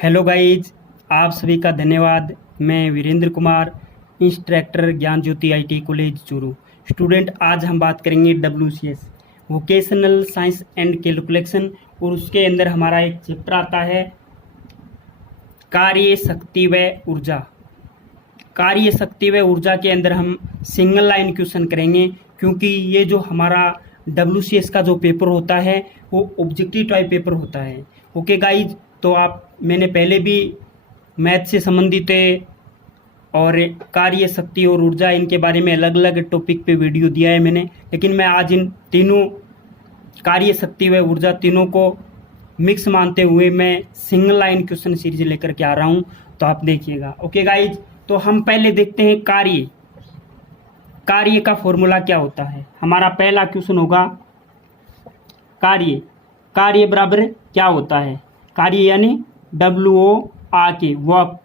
Hello guys, आप सभी का धन्यवाद। मैं वीरेंद्र कुमार, इंस्ट्रक्टर ज्ञान ज्योति आईटी कॉलेज चूरू। स्टूडेंट, आज हम बात करेंगे WCS vocational science and calculation, और उसके अंदर हमारा एक चैप्टर आता है कार्य शक्ति व ऊर्जा। कार्य शक्ति व ऊर्जा के अंदर हम सिंगल लाइन क्वेश्चन करेंगे, क्योंकि ये जो हमारा WCS का जो पेपर होता है वो ऑब्जेक्टिव टाइप पेपर होता है। ओके गाइज, तो मैंने पहले भी मैथ से संबंधित और कार्य शक्ति और ऊर्जा इनके बारे में अलग अलग टॉपिक पे वीडियो दिया है मैंने, लेकिन मैं आज इन तीनों कार्य शक्ति व ऊर्जा तीनों को मिक्स मानते हुए मैं सिंगल लाइन क्वेश्चन सीरीज लेकर के आ रहा हूँ, तो आप देखिएगा। ओके गाइज, तो हम पहले देखते हैं कार्य। कार्य का फॉर्मूला क्या होता है। हमारा पहला क्वेश्चन होगा कार्य। कार्य बराबर क्या होता है। कार्य यानी WO वर्क।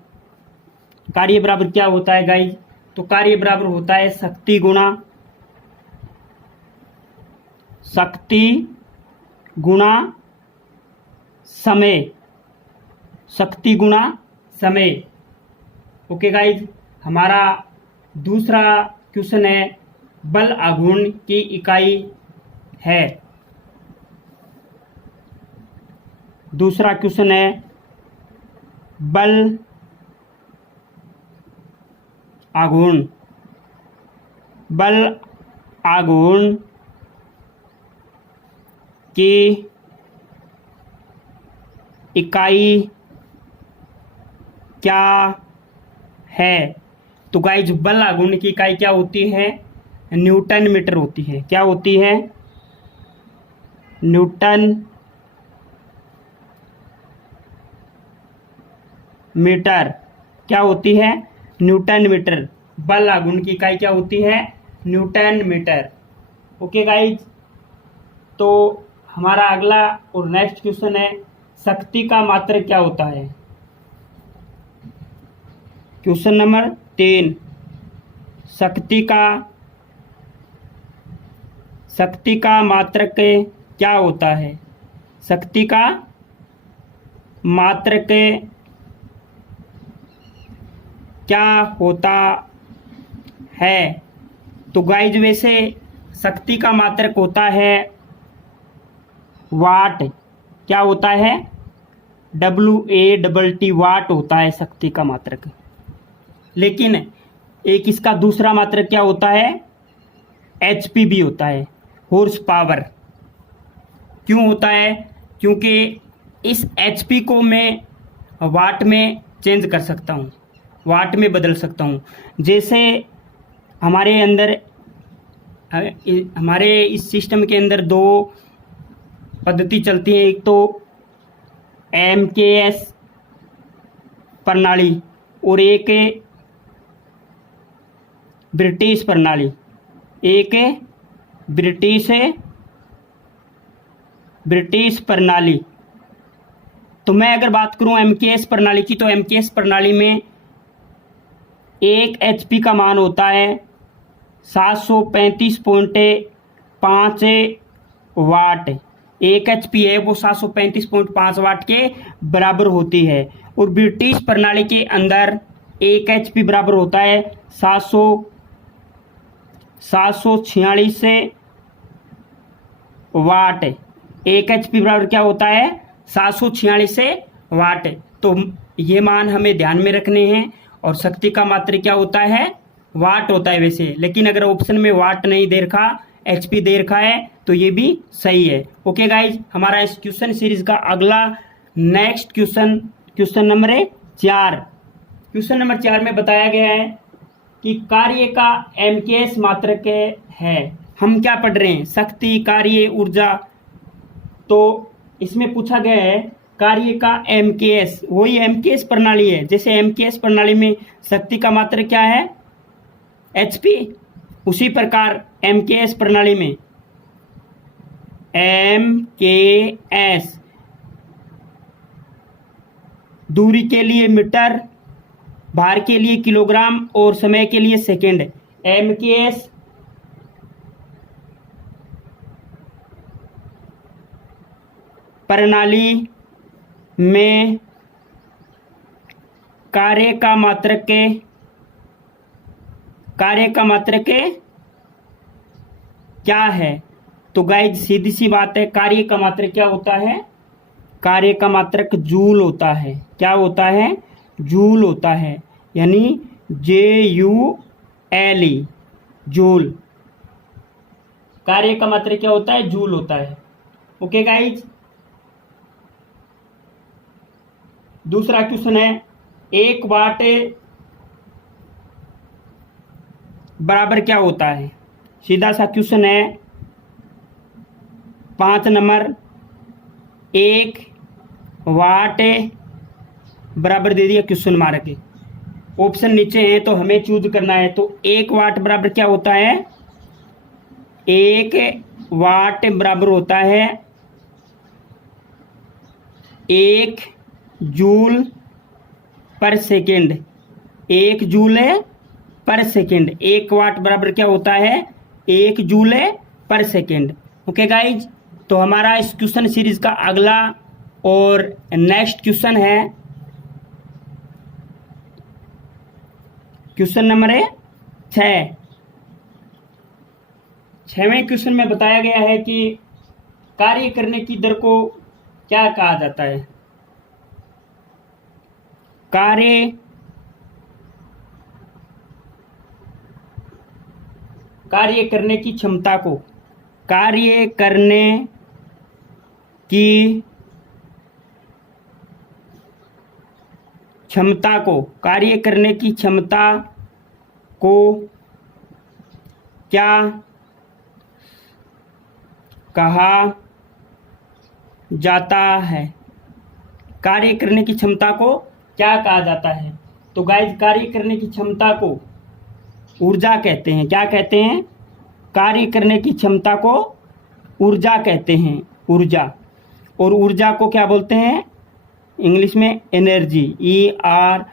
कार्य बराबर क्या होता है गाइज, तो कार्य बराबर होता है शक्ति गुणा समय। शक्ति गुणा समय। ओके गाइज, हमारा दूसरा क्वेश्चन है बल आघूर्ण की इकाई है। दूसरा क्वेश्चन है बल आघूर्ण। बल आघूर्ण की इकाई क्या है। तो गाइज, बल आघूर्ण की इकाई क्या होती है, न्यूटन मीटर होती है। क्या होती है, न्यूटन मीटर। क्या होती है, न्यूटन मीटर। बल आघूर्ण की इकाई क्या होती है, न्यूटन मीटर। ओके गाइज, तो हमारा अगला और नेक्स्ट क्वेश्चन है शक्ति का मात्रक क्या होता है। क्वेश्चन नंबर 3, शक्ति का मात्रक क्या होता है। शक्ति का मात्रक क्या होता है। तो गाइज, वैसे शक्ति का मात्रक होता है वाट। क्या होता है, WATT वाट होता है शक्ति का मात्रक। लेकिन एक इसका दूसरा मात्रक क्या होता है, HP भी होता है, हॉर्स पावर। क्यों होता है, क्योंकि इस HP को मैं वाट में चेंज कर सकता हूँ, वाट में बदल सकता हूँ। जैसे हमारे अंदर हमारे इस सिस्टम के अंदर दो पद्धति चलती है, एक तो MKS प्रणाली और एक ब्रिटिश प्रणाली। एक ब्रिटिश प्रणाली। तो मैं अगर बात करूं MKS प्रणाली की, तो MKS प्रणाली में 1 HP का मान होता है 735.5 वाट। 1 HP है वो 735.5 वाट के बराबर होती है। और ब्रिटिश प्रणाली के अंदर 1 HP बराबर होता है 746 वाट। 1 HP बराबर क्या होता है, 746 वाट। तो ये मान हमें ध्यान में रखने हैं। और शक्ति का मात्रक क्या होता है, वाट होता है वैसे, लेकिन अगर ऑप्शन में वाट नहीं दे रखा, HP दे रखा है, तो ये भी सही है। ओके गाइज, हमारा इस क्वेश्चन सीरीज का अगला next question number 4। Question number 4 में बताया गया है कि कार्य का MKS मात्रक है। हम क्या पढ़ रहे हैं, शक्ति, कार्य, ऊर्जा। तो इसमें पूछा गया है कार्य का MKS, वही MKS प्रणाली है। जैसे MKS प्रणाली में शक्ति का मात्रक क्या है, HP, उसी प्रकार MKS प्रणाली में MKS दूरी के लिए मीटर, भार के लिए किलोग्राम और समय के लिए सेकंड। MKS प्रणाली में कार्य का मात्रक क्या है? तो गाइज सीधी सी बात है, कार्य का मात्रक क्या होता है? कार्य का मात्रक जूल होता है। क्या होता है? जूल होता है, यानी JULE, जूल। कार्य का मात्रक क्या होता है? जूल होता है। ओके गाइज, दूसरा क्वेश्चन है, 1 वाट बराबर क्या होता है? सीधा सा क्वेश्चन है, 5 नंबर। 1 वाट बराबर दे दिया क्वेश्चन मार्क। ऑप्शन नीचे है तो हमें चूज करना है। तो 1 वाट बराबर क्या होता है? 1 वाट बराबर होता है 1 जूल पर सेकेंड। 1 जूल पर सेकेंड। 1 वाट बराबर क्या होता है? 1 जूल पर सेकेंड। ओके गाइज, तो हमारा इस क्वेश्चन सीरीज का अगला और नेक्स्ट क्वेश्चन है क्वेश्चन नंबर 6। 6वें क्वेश्चन में बताया गया है कि कार्य करने की दर को क्या कहा जाता है? कार्य करने की क्षमता को, कार्य करने की क्षमता को, कार्य करने की क्षमता को क्या कहा जाता है? कार्य करने की क्षमता को क्या कहा जाता है? तो गाइज, कार्य करने की क्षमता को ऊर्जा कहते हैं। क्या कहते हैं? कार्य करने की क्षमता को ऊर्जा कहते हैं, ऊर्जा। और ऊर्जा को क्या बोलते हैं इंग्लिश में? Energy. ENERGY,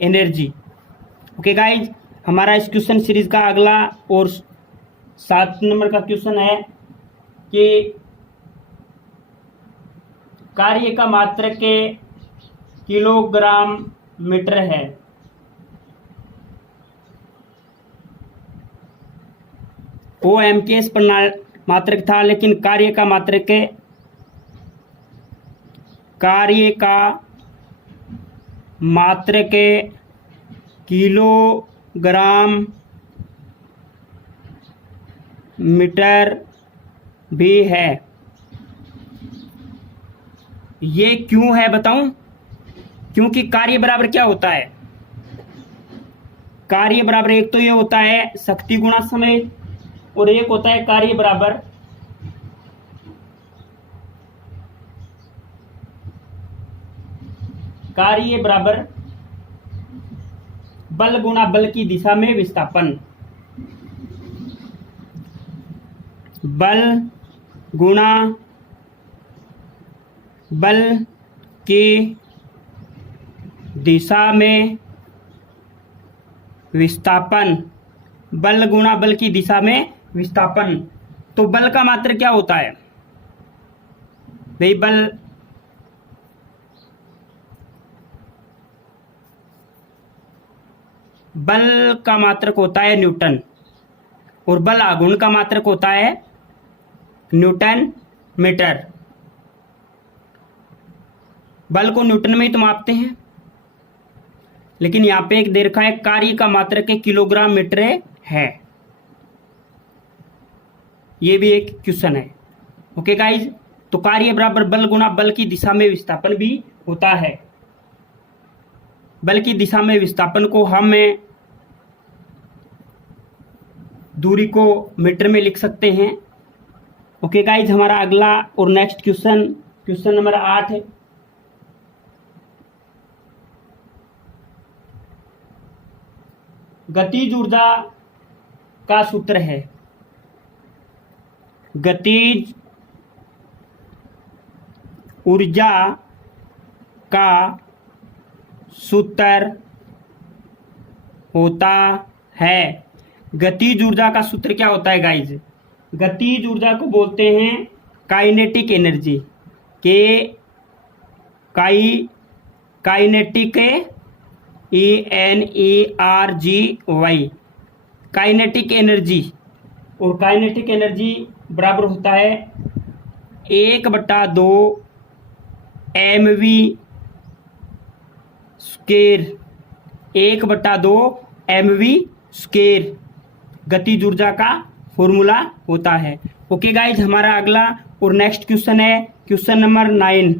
energy. Okay guys, हमारा इस क्वेश्चन सीरीज का अगला और 7 नंबर का क्वेश्चन है कि कार्य का मात्रक किलोग्राम मीटर है। वो MKS पर मात्रक था, लेकिन कार्य का मात्रक किलोग्राम मीटर भी है। ये क्यों है बताऊं? क्योंकि कार्य बराबर क्या होता है? कार्य बराबर एक तो ये होता है शक्ति गुणा समय, और एक होता है कार्य बराबर बल गुणा बल की दिशा में विस्थापन। बल गुणा बल की दिशा में विस्थापन। बल गुणा बल की दिशा में विस्थापन। तो बल का मात्रक क्या होता है भाई? बल का मात्रक होता है न्यूटन, और बल आघूर्ण का मात्रक होता है न्यूटन मीटर। बल को न्यूटन में ही तो मापते हैं, लेकिन यहां पे एक दे रखा है कार्य का मात्रक किलोग्राम मीटर है। ये भी एक क्वेश्चन है। ओके गाइज, तो कार्य बराबर बल गुणा बल की दिशा में विस्थापन भी होता है। बल की दिशा में विस्थापन को हम दूरी को मीटर में लिख सकते हैं। ओके गाइज, हमारा अगला और नेक्स्ट क्वेश्चन नंबर 8 है। गतिज ऊर्जा का सूत्र है। गतिज ऊर्जा का सूत्र होता है। गतिज ऊर्जा का सूत्र क्या होता है गाइज? गतिज ऊर्जा को बोलते हैं काइनेटिक एनर्जी के काइनेटिक ENERGY काइनेटिक एनर्जी। और काइनेटिक एनर्जी बराबर होता है 1/2 mv स्क्वायर, 1/2 mv स्क्वायर गतिज ऊर्जा का फॉर्मूला होता है। ओके गाइज, हमारा अगला और नेक्स्ट क्वेश्चन है क्वेश्चन नंबर 9।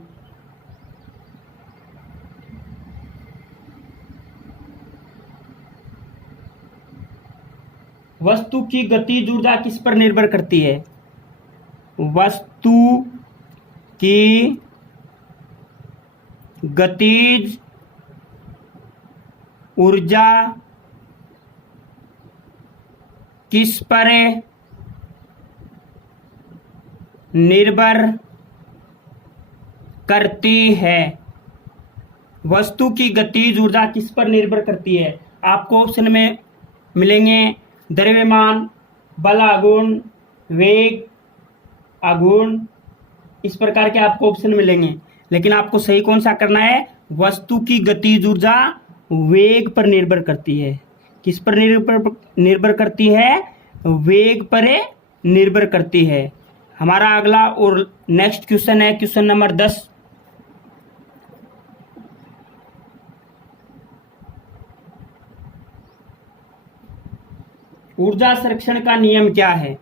वस्तु की गतिज ऊर्जा किस पर निर्भर करती है? वस्तु की गतिज ऊर्जा किस पर निर्भर करती है? वस्तु की गतिज ऊर्जा किस पर निर्भर करती है? आपको ऑप्शन में मिलेंगे द्रव्यमान, बल आघूर्ण, वेग आघूर्ण, इस प्रकार के आपको ऑप्शन मिलेंगे। लेकिन आपको सही कौन सा करना है? वस्तु की गतिज ऊर्जा वेग पर निर्भर करती है। किस पर निर्भर करती है? वेग पर निर्भर करती है। हमारा अगला और नेक्स्ट क्वेश्चन है क्वेश्चन नंबर 10। ऊर्जा संरक्षण का नियम क्या है?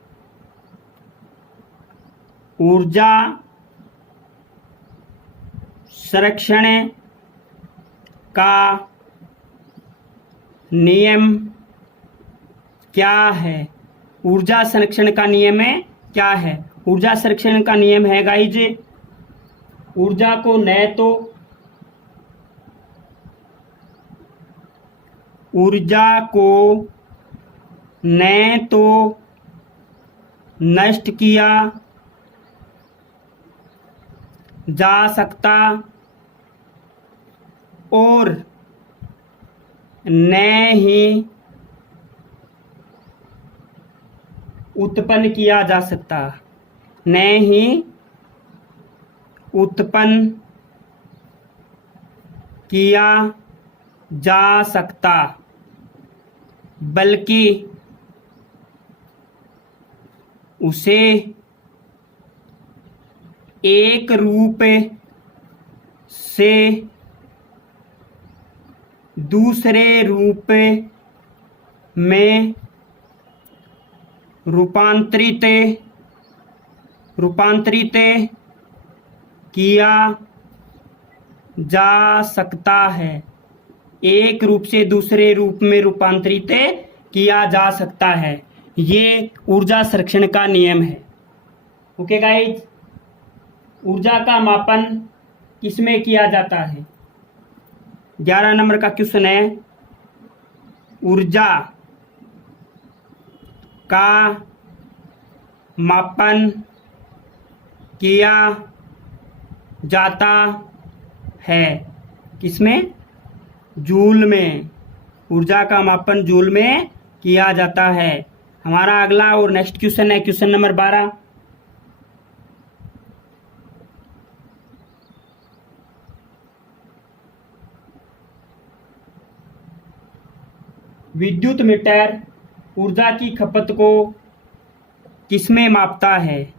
ऊर्जा संरक्षण का नियम क्या है? ऊर्जा संरक्षण का नियम है क्या है? ऊर्जा संरक्षण का नियम है गाइज, ऊर्जा को न तो नष्ट किया जा सकता और न ही उत्पन्न किया जा सकता। न ही उत्पन्न किया जा सकता, बल्कि उसे एक रूप से दूसरे रूप में रूपांतरित किया जा सकता है। एक रूप से दूसरे रूप में रूपांतरित किया जा सकता है। ये ऊर्जा संरक्षण का नियम है। ओके गाइज, ऊर्जा का मापन किसमें किया जाता है? 11 नंबर का क्वेश्चन है, ऊर्जा का मापन किया जाता है किसमें? जूल में। ऊर्जा का मापन जूल में किया जाता है। हमारा अगला और नेक्स्ट क्वेश्चन है क्वेश्चन नंबर 12। विद्युत मीटर ऊर्जा की खपत को किसमें मापता है?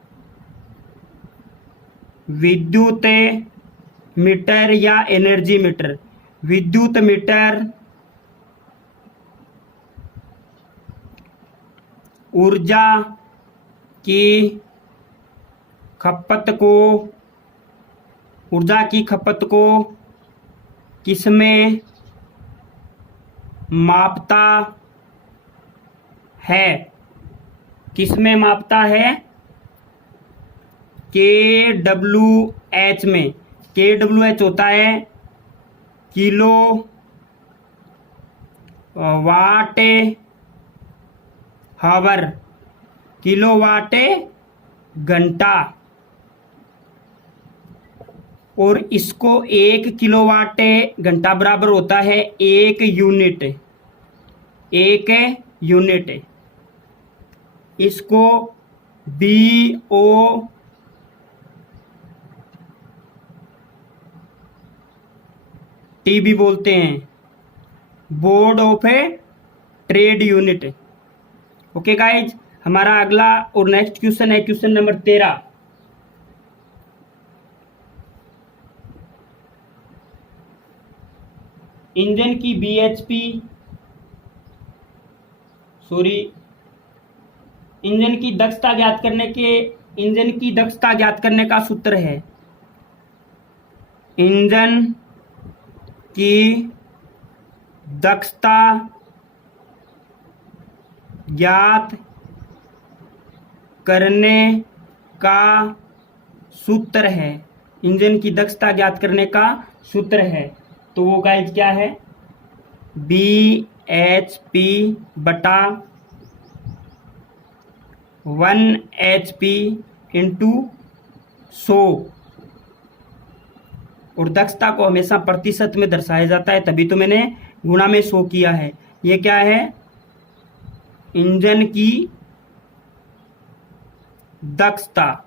विद्युत मीटर या एनर्जी मीटर? विद्युत मीटर ऊर्जा की खपत को किसमें मापता है? किसमें मापता है? KWH में। KWH होता है किलो वाट हावर, किलोवाट घंटा। और इसको 1 किलोवाट घंटा बराबर होता है 1 यूनिट। 1 यूनिट इसको BOT भी बोलते हैं, board of trade unit. Okay guys, हमारा अगला और नेक्स्ट क्वेश्चन है क्वेश्चन नंबर 13। इंजन की BHP इंजन की दक्षता ज्ञात करने का सूत्र है। इंजन की दक्षता ज्ञात करने का सूत्र है। इंजन की दक्षता ज्ञात करने का सूत्र है। तो वो गाइज क्या है? BHP बटा 1 HP इंटू 100। और दक्षता को हमेशा प्रतिशत में दर्शाया जाता है, तभी तो मैंने गुणा में 100 किया है। ये क्या है? इंजन की दक्षता।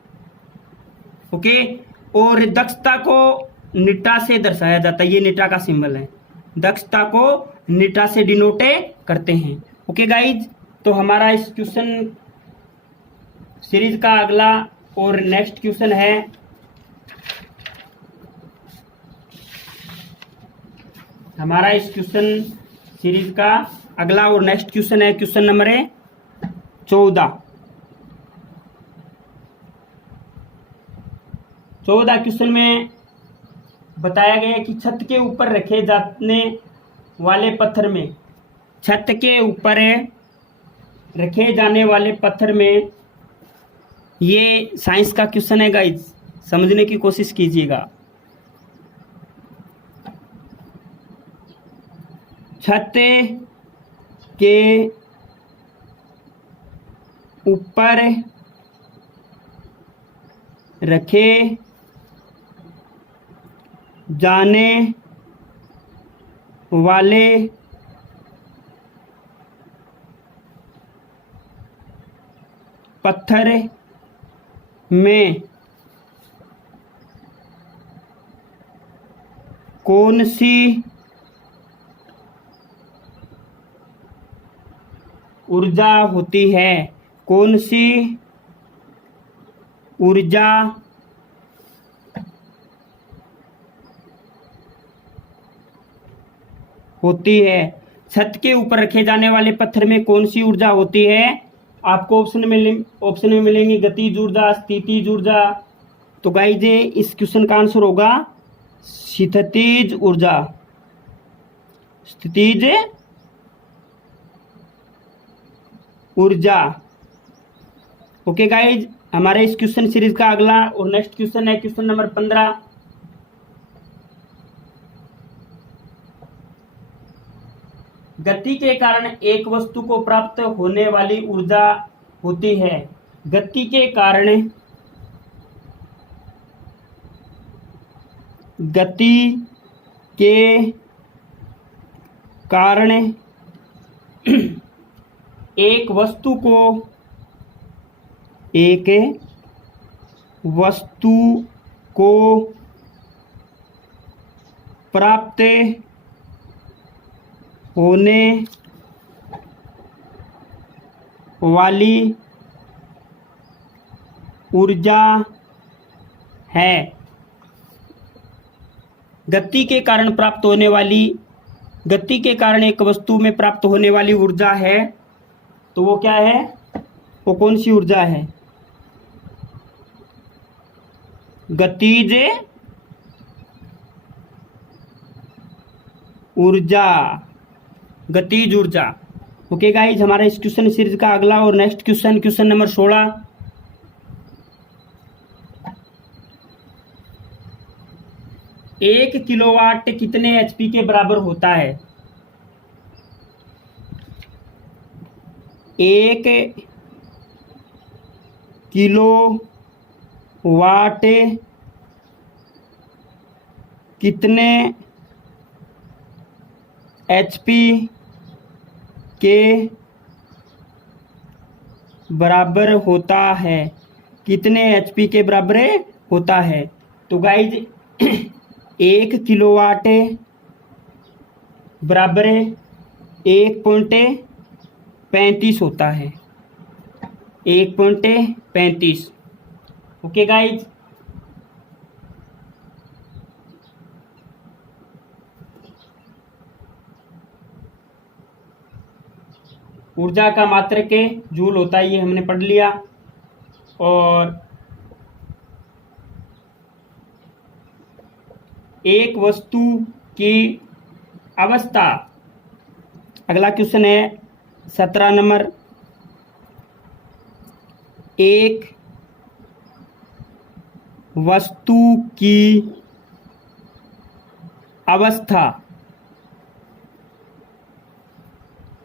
ओके, और दक्षता को नीटा से दर्शाया जाता है। ये नीटा का सिंबल है। दक्षता को नीटा से डिनोट करते हैं। ओके गाइज, तो हमारा इस क्वेश्चन सीरीज का अगला और नेक्स्ट क्वेश्चन है क्वेश्चन नंबर 14। 14 क्वेश्चन में बताया गया है कि छत के ऊपर रखे जाने वाले पत्थर में ये साइंस का क्वेश्चन है गाइज, समझने की कोशिश कीजिएगा। छत के ऊपर रखे जाने वाले पत्थर में कौन सी ऊर्जा होती है? कौन सी ऊर्जा होती है? छत के ऊपर रखे जाने वाले पत्थर में कौन सी ऊर्जा होती है? आपको ऑप्शन में मिलेंगे गतिज ऊर्जा, स्थितिज ऊर्जा। तो गाइज इस क्वेश्चन का आंसर होगा स्थितिज ऊर्जा। स्थितिज ऊर्जा। ओके गाइज, हमारे इस क्वेश्चन सीरीज का अगला और नेक्स्ट क्वेश्चन है क्वेश्चन नंबर 15। गति के कारण एक वस्तु को प्राप्त होने वाली ऊर्जा होती है। गति के कारण एक वस्तु को प्राप्त होने वाली ऊर्जा है। गति के कारण एक वस्तु में प्राप्त होने वाली ऊर्जा है, तो वो क्या है? वो कौन सी ऊर्जा है? गतिज ऊर्जा। गतिज ऊर्जा। ओके गाइज, हमारा इस क्वेश्चन सीरीज का अगला और नेक्स्ट क्वेश्चन नंबर 16। 1 किलोवाट कितने HP के बराबर होता है? 1 किलोवाट कितने एचपी के बराबर होता है, कितने एचपी के बराबर होता है। तो गाइज 1 किलोवाट बराबर 1.35 होता है, 1.35। ओके गाइज, ऊर्जा का मात्रक के जूल होता है, ये हमने पढ़ लिया। और एक वस्तु की अवस्था, अगला क्वेश्चन है 17 नंबर। एक वस्तु की अवस्था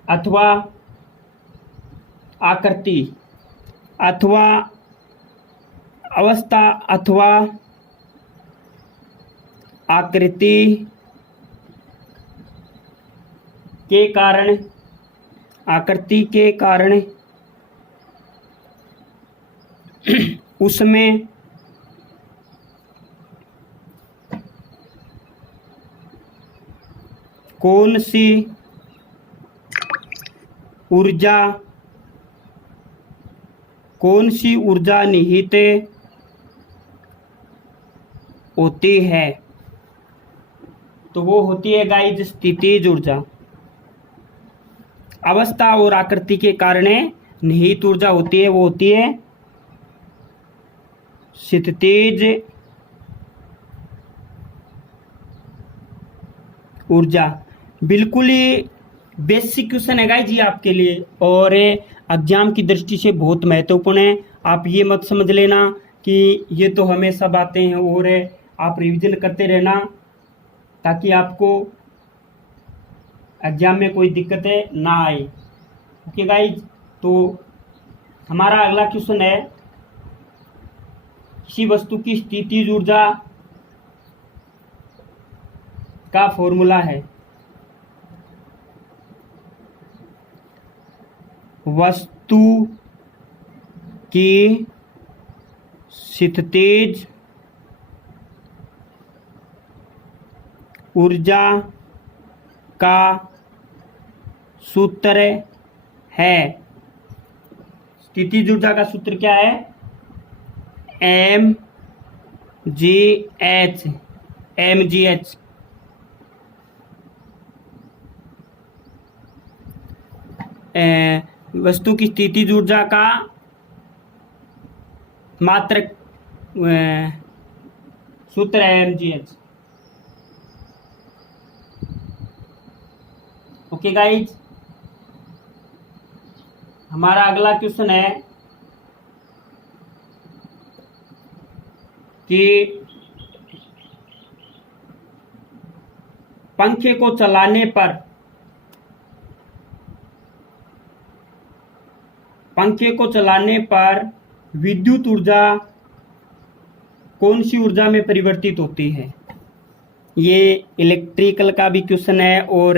अथवा आकृति अथवा अवस्था अथवा आकृति के कारण, आकृति के कारण उसमें कौन सी ऊर्जा निहित होती है। तो वो होती है गाइज स्थितिज ऊर्जा। अवस्था और आकृति के कारण निहित ऊर्जा होती है, वो होती है स्थितिज ऊर्जा। बिल्कुल ही बेसिक क्वेश्चन है गाइज ये आपके लिए, और एग्जाम की दृष्टि से बहुत महत्वपूर्ण है। आप ये मत समझ लेना कि ये तो हमेशा बातें हैं, और आप रिवीजन करते रहना ताकि आपको एग्जाम में कोई दिक्कतें ना आए। ओके गाइज, तो हमारा अगला क्वेश्चन है, किसी वस्तु की स्थितिज ऊर्जा का फॉर्मूला है। वस्तु की स्थितिज ऊर्जा का सूत्र है। स्थितिज ऊर्जा का सूत्र क्या है? mgh। वस्तु की स्थितिज ऊर्जा का मात्रक सूत्र है mgh। ओके गाइज, हमारा अगला क्वेश्चन है कि पंखे को चलाने पर विद्युत ऊर्जा कौन सी ऊर्जा में परिवर्तित होती है। ये इलेक्ट्रिकल का भी क्वेश्चन है और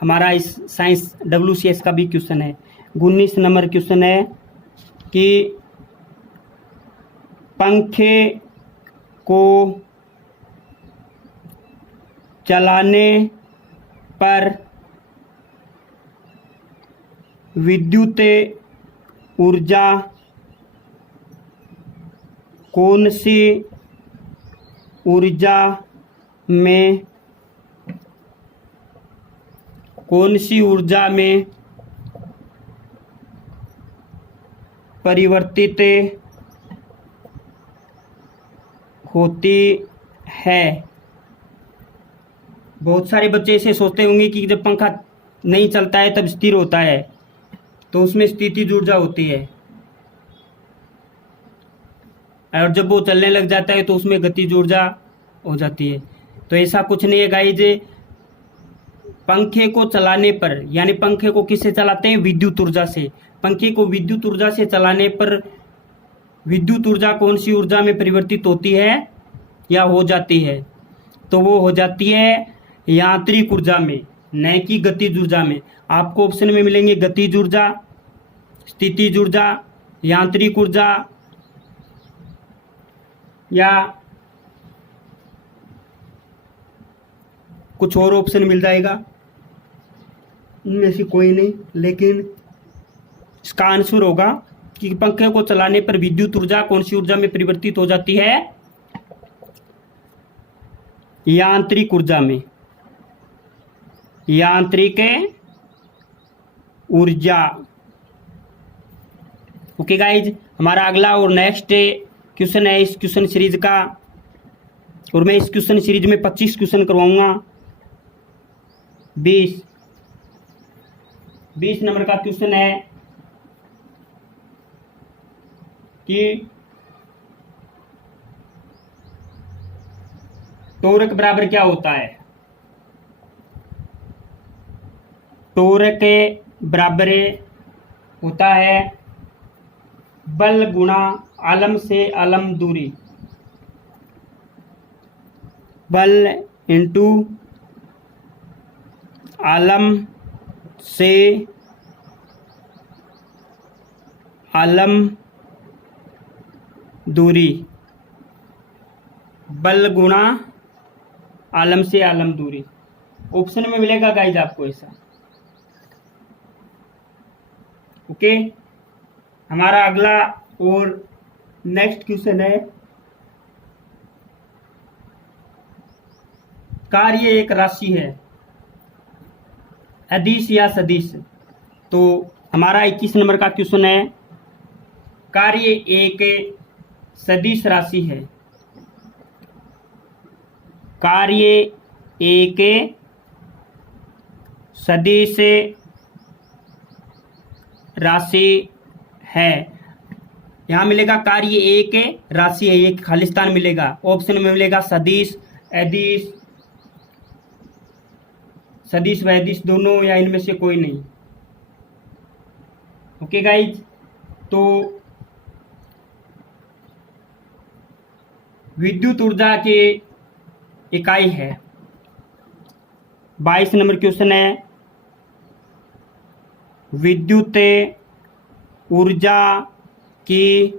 हमारा इस साइंस WCS का भी क्वेश्चन है। 19 नंबर क्वेश्चन है कि पंखे को चलाने पर विद्युत ऊर्जा कौन सी ऊर्जा में परिवर्तित होती है। बहुत सारे बच्चे ऐसे सोचते होंगे कि जब पंखा नहीं चलता है तब स्थिर होता है, तो उसमें स्थितिज ऊर्जा होती है, और जब वो चलने लग जाता है तो उसमें गतिज ऊर्जा हो जाती है। तो ऐसा कुछ नहीं है गाइज। पंखे को चलाने पर, यानी पंखे को किससे चलाते हैं? विद्युत ऊर्जा से। पंखे को विद्युत ऊर्जा से चलाने पर विद्युत ऊर्जा कौन सी ऊर्जा में परिवर्तित होती है या हो जाती है? तो वो हो जाती है यांत्रिक ऊर्जा में, न कि गतिज ऊर्जा में। आपको ऑप्शन में मिलेंगे गतिज ऊर्जा, स्थितिज ऊर्जा, यांत्रिक ऊर्जा या कुछ और ऑप्शन मिल जाएगा, इनमें से कोई नहीं। लेकिन इसका आंसर होगा कि पंखे को चलाने पर विद्युत ऊर्जा कौन सी ऊर्जा में परिवर्तित हो जाती है? यांत्रिक ऊर्जा में, यांत्रिक ऊर्जा। ओके गाइज, हमारा अगला और नेक्स्ट क्वेश्चन है इस क्वेश्चन सीरीज का, और मैं इस क्वेश्चन सीरीज में 25 क्वेश्चन करवाऊंगा। 20 नंबर का क्वेश्चन है कि टोरक बराबर क्या होता है? टोरक बराबर होता है बल गुणा आलम से आलम दूरी, बल इंटू आलम से आलम दूरी, बल गुणा आलम से आलम दूरी। ऑप्शन में मिलेगा गाइज आपको ऐसा। ओके, हमारा अगला और नेक्स्ट क्वेश्चन है, कार्य एक राशि है, अदिश या सदिश। तो हमारा 21 नंबर का क्वेश्चन है, कार्य एक सदिश राशि है, कार्य एक सदिश राशि है। यहाँ मिलेगा कार्य एक राशि है, एक खालिस्तान मिलेगा। ऑप्शन में मिलेगा सदिश, अदिश, सदिश व अदिश दोनों, या इनमें से कोई नहीं। ओके गाइज, तो विद्युत ऊर्जा की इकाई है। 22 नंबर क्वेश्चन है, विद्युत ऊर्जा की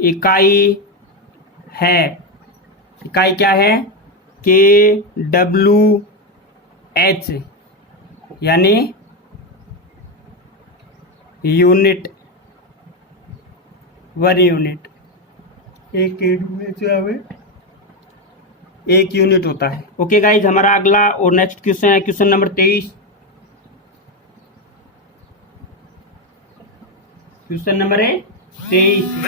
इकाई है, इकाई क्या है? KWH, यानी यूनिट, 1 यूनिट, एक यूनिट होता है। ओके गाइज, हमारा अगला और नेक्स्ट क्वेश्चन है क्वेश्चन नंबर 23। Question number 23।